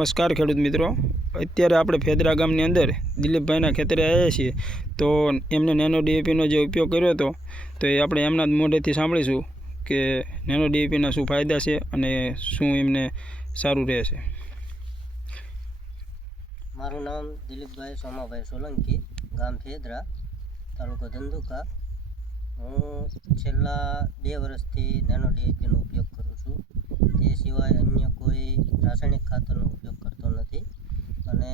નમસ્કાર ખેડૂત મિત્રો, અત્યારે આપણે ફેદરા ગામની અંદર દિલીપભાઈના ખેતરે આવ્યા છીએ. તો એમને નેનો ડીએપીનો જે ઉપયોગ કર્યો હતો તો એ આપણે એમના જ મોઢેથી સાંભળીશું કે નેનો ડીએપીના શું ફાયદા છે અને શું એમને સારું રહેશે. મારું નામ દિલીપભાઈ સોમાભાઈ સોલંકી, ગામ ફેદરા, તાલુકો ધંધુકા. હું છેલ્લા 2 વર્ષથી નેનો ડીએપીનો ઉપયોગ કરું છું. તે સિવાય અન્ય કોઈ રાસાયણિક ખાતરનો ઉપયોગ કરતો નથી અને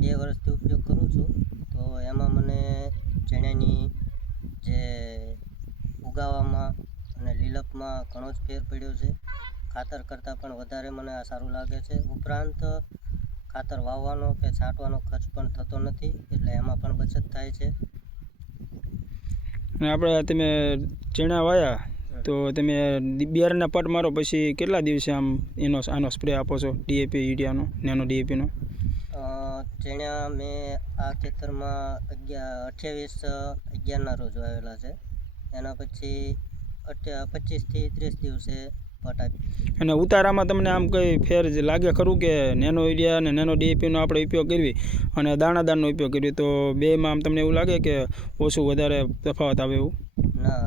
2 વર્ષથી ઉપયોગ કરું છું. તો એમાં મને ચણાની જે ઉગાવામાં અને લીલપમાં ઘણો જ ફેર પડ્યો છે. ખાતર કરતાં પણ વધારે મને આ સારું લાગે છે. ઉપરાંત ખાતર વાવવાનો કે છાંટવાનો ખર્ચ પણ થતો નથી, એટલે એમાં પણ બચત થાય છે. અને આપણે તમે ચણા વાયા તો તમે બિયારણના પટ મારો પછી કેટલા દિવસે આનો સ્પ્રે આપો છો ડીએપી યુરિયાનો, નેનો ડીએપીનો? ચણા મેં આ ખેતરમાં 28/11ના રોજ વાવેલા છે. એના પછી 25 થી 30 દિવસે પટ આપી. અને ઉતારામાં તમને આમ કંઈ ફેર લાગે ખરું કે નેનો યુરિયા અને નેનો ડીએપીનો આપણે ઉપયોગ કરવી અને દાણાદારનો ઉપયોગ કરવી તો બેમાં આમ તમને એવું લાગે કે ઓછું વધારે તફાવત આવે એવું? ના,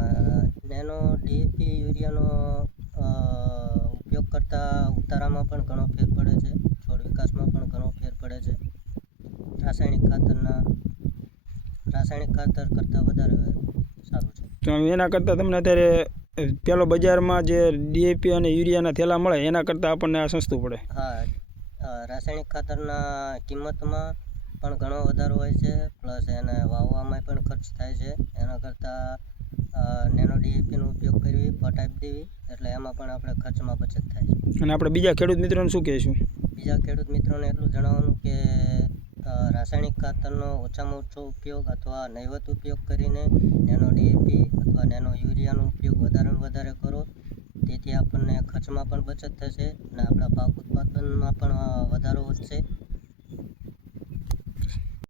નેનો ડીએપી યુરિયાનો ઉપયોગ કરતાં ઉતારામાં પણ ઘણો ફેર પડે છે, છોડ વિકાસમાં પણ ઘણો ફેર પડે છે. રાસાયણિક ખાતર કરતાં વધારે સારું છે. તો એના કરતાં તમને અત્યારે પેલો બજારમાં જે ડીએપી અને યુરિયાના થેલા મળે એના કરતાં આપણને આ સસ્તું પડે? હા, રાસાયણિક ખાતરના કિંમતમાં પણ ઘણો વધારો હોય છે, પ્લસ એને વાવવામાં પણ ખર્ચ થાય છે. એના કરતાં નેનો ડીએપીનો ઉપયોગ કરવી, પટ આપી દેવી, એટલે એમાં પણ આપણે ખર્ચમાં બચત થાય છે. અને આપણે બીજા ખેડૂત મિત્રોને શું કહીશું? બીજા ખેડૂત મિત્રોને એટલું જણાવવાનું કે રાસાયણિક ખાતરનો ઓછામાં ઓછો ઉપયોગ અથવા નહિવત ઉપયોગ કરીને નેનો ડીએપી અથવા નેનો યુરિયાનો ઉપયોગ વધારેમાં વધારે કરો. તેથી આપણને ખર્ચમાં પણ બચત થશે અને આપણા પાક ઉત્પાદનમાં પણ વધારો વધશે.